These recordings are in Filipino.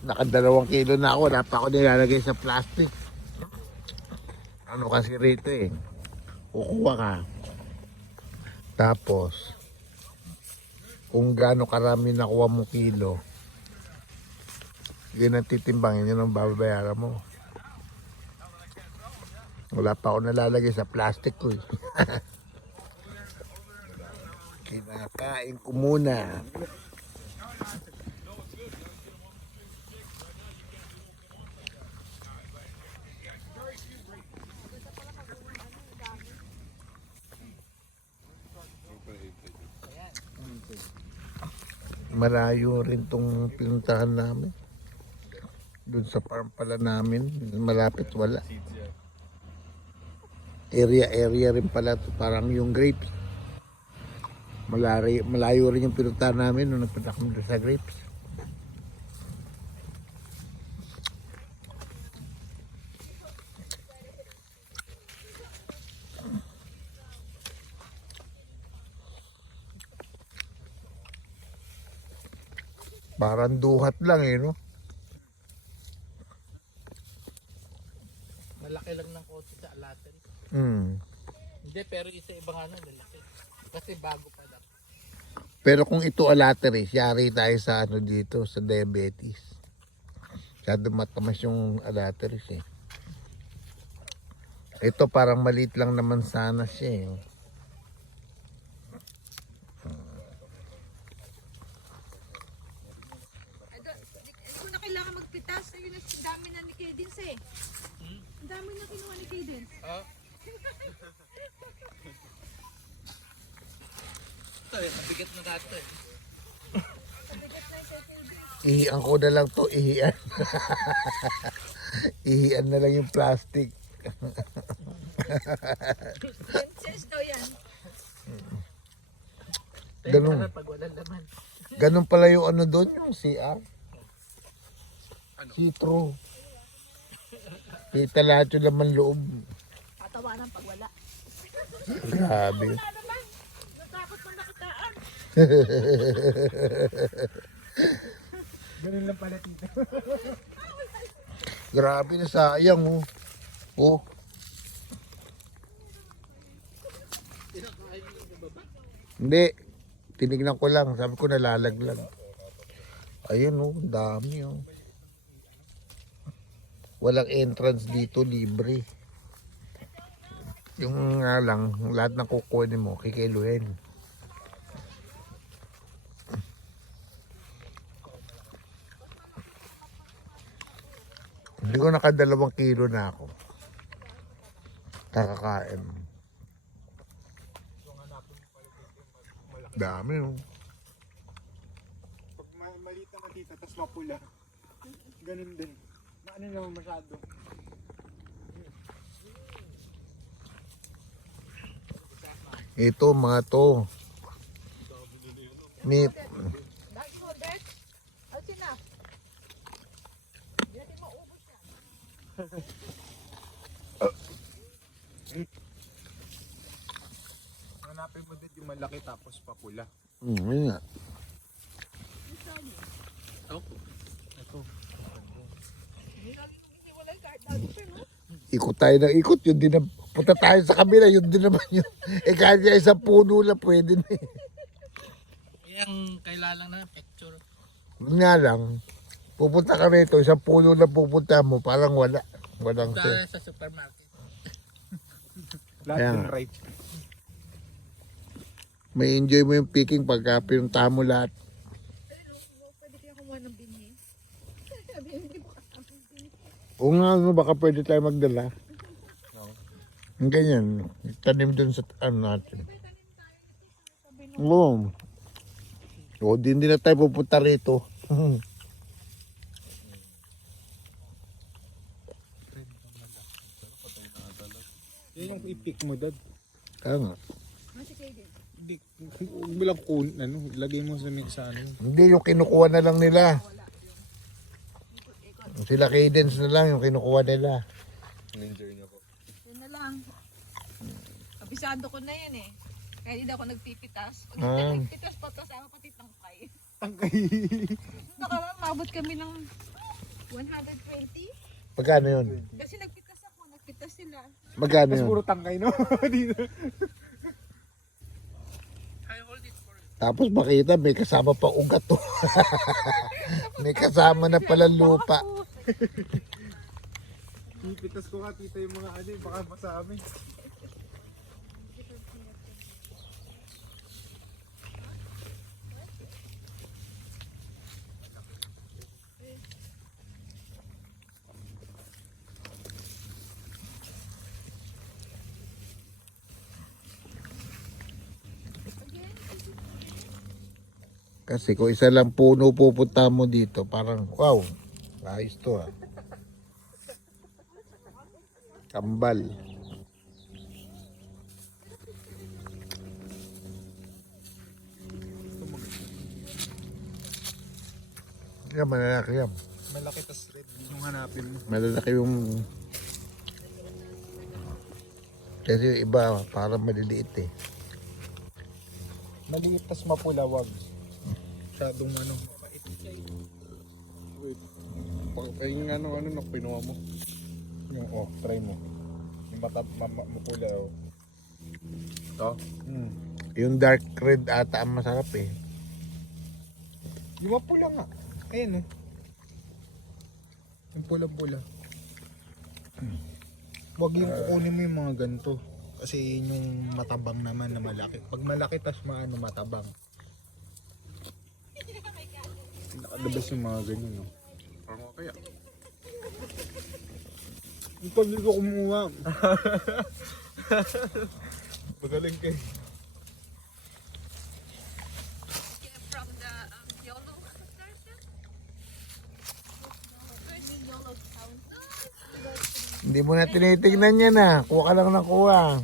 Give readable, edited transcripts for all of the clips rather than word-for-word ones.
Naka 2 kilo na ako, wala pa ako nilalagay sa plastic. Ano kasi rito eh, kukuha ka. Tapos, kung gaano karami nakuha mong kilo, yun ang titimbangin, yun ang babayaran mo. Wala pa ako nalalagay sa plastic ko eh. Kinakain ko muna. Malayo rin tong pinuntahan namin. Doon sa farm pala namin, malapit wala. Area rin pala to, parang yung grapes. Malayo rin yung pinuntahan namin nung nagpunta kami doon sa grapes. Parang duhat lang eh, no? Malaki lang ng kotse sa alaten. Hindi, pero isa ibang ano, lalaki. Kasi bago pa lang. Pero kung ito alateris, yari tayo sa ano dito, sa diabetes. Masyado matamas yung alateris eh. Ito parang maliit lang naman sana siya eh. Kung na kailangan magpitas, ayun ang dami na ni Cadence eh. Ang dami na kinuha ni Cadence. Ito eh, mabigat na dato eh. Ihian ko na lang to, ihian. Ihian na lang yung plastic. Princess daw yan. Ganun. Pag walang laman. Ganun pala yung ano doon, yung CR. See-through. Kita lahat yung laman loob. Tatawanan pag wala. Grabe. Wala naman. Natakot pang nakataan. Ganun lang pala tito. Grabe na sayang oh. Oh. Hindi. Tinignan ko lang. Sabi ko nalalaglag. Ayun oh. Dami oh. Walang entrance dito. Libre. Yung nga lang. Lahat ng kukunin mo. Kikiluhin. Hindi ko naka 2 kilo na ako. Kakakain. Dami oh. Pag maliit na matita, tapos mapula. Ganun din. Ano naman masyado. Ito mga to. May Dagi mo, Bert. Alsin na. Hindi natin maubos yan. Hanapin mo din yung malaki tapos papula. yun nga. Ito. Hindi natin hindi wala yung card. Dagi siya, no? Ikot tayo ng ikot. Yun din na, punta tayo sa kabila. Yun din naman yun. Eh kahit yung isang puno lang pwede na eh. Yung kailangan na picture. Yun nga lang. Pupunta ka rito. Isang puno lang pupunta mo. Parang wala. Walang Dahil sa supermarket. Lahat Kaya yung nga. right. may enjoy mo yung picking pagka pinunta mo lahat. Pero pwede kaya kumuha ng binhi. Sabi hindi mo kasama yung binhi. O nga, ano, baka pwede tayo magdala. Ang ganyan. Tanim dun sa ano natin. Oo. O, hindi na tayo pupunta rito. Yan yung i-pick mo, dad. Kaya nga. Kasi Cadence. Hindi, huwag mo lang ano, ilagay mo sa ano. Hindi, yung kinukuha na lang nila. Sila Cadence na lang yung kinukuha nila. Yun na lang. Kabisado ko na yan eh. Kaya hindi ako nagpipitas. Pag Ah. nagpitas pa to, sama pati tangkay. Tangkay. Mabot kami ng 120. Magkano yun? Kasi nagpitas ako, nagpitas sila. Magkano Tapos yun? puro tangkay, no? Dito. I hold it for Tapos makita may kasama pa ugat to. May kasama na pala lupa. Pipitas ko nga, tita, yung mga ano, baka masami. Kasi kung isa lang puno pupunta mo dito, parang wow, ayos to ah. Kambal. Yan, malalaki yan. Malaki tas red yung hanapin mo. Malalaki yung... Kasi yung iba, parang maliliit eh. Maliit tas mapulawag. Masyadong ano. Wait. Yung ano na pinuha mo. Yung try mo. Yung mapulaw. Ito? Yung dark red ata ang masarap eh. Yung mapula nga. Ayan yung pula-pula. Huwag yung kukunin mo yung mga ganito. Kasi yun yung matabang naman na malaki. Pag malaki tas maano matabang. Nakadabas yung mga ganyan, no? Parang kaya. Yung pag ko kumuha. Magaling kayo. From the YOLO YOLO town. Hindi mo na tinitignan yan ah. Kuha ka lang ng kuha.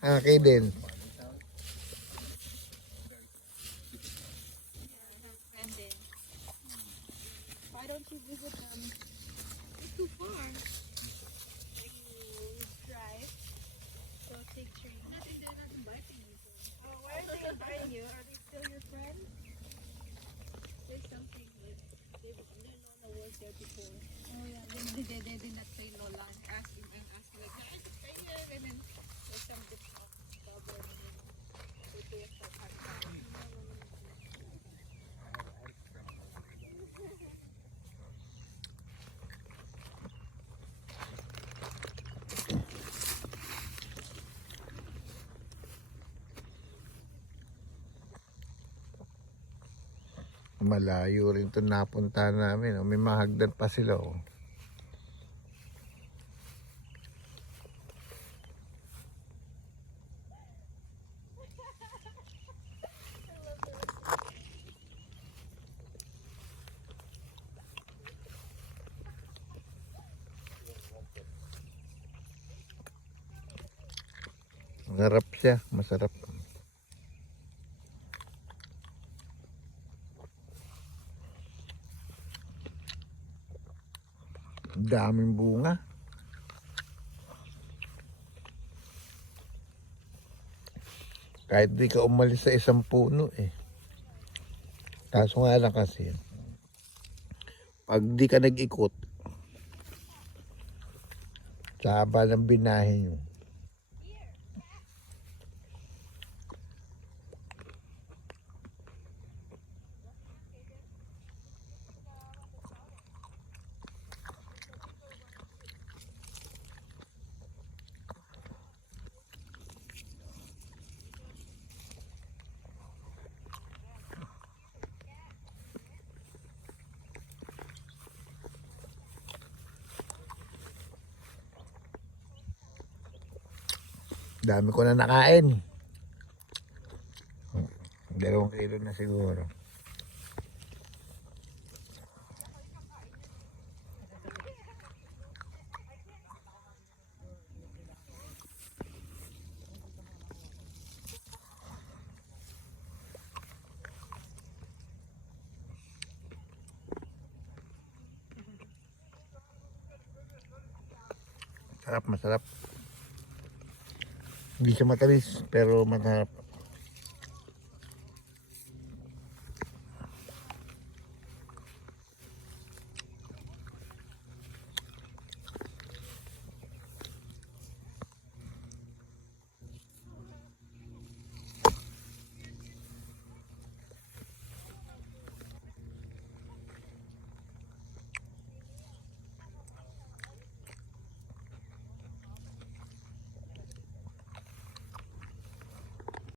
Okay din. And then, why don't you visit them? It's too far. You drive, so take train. Nothing, they're not inviting you. Oh, why are they inviting you? Are they still your friends? There's something like they Lola was there before. Oh yeah, they did not say Lola and ask him and ask him like, "Hi, it's right here," and then there's some bit of problem and then they pay us for hard time. Malayo rin ito napunta namin. Oh. May mahagdan pa sila. Oh. Masarap siya. Masarap. Daming bunga. Kahit di ka umalis sa isang puno eh. Kaso nga lang kasi, pag di ka nag-ikot, sa haba ng binahe nyo, dami ko na nakain. 2 kilo na siguro. Masarap, masarap. Hindi siya matamis, pero masarap.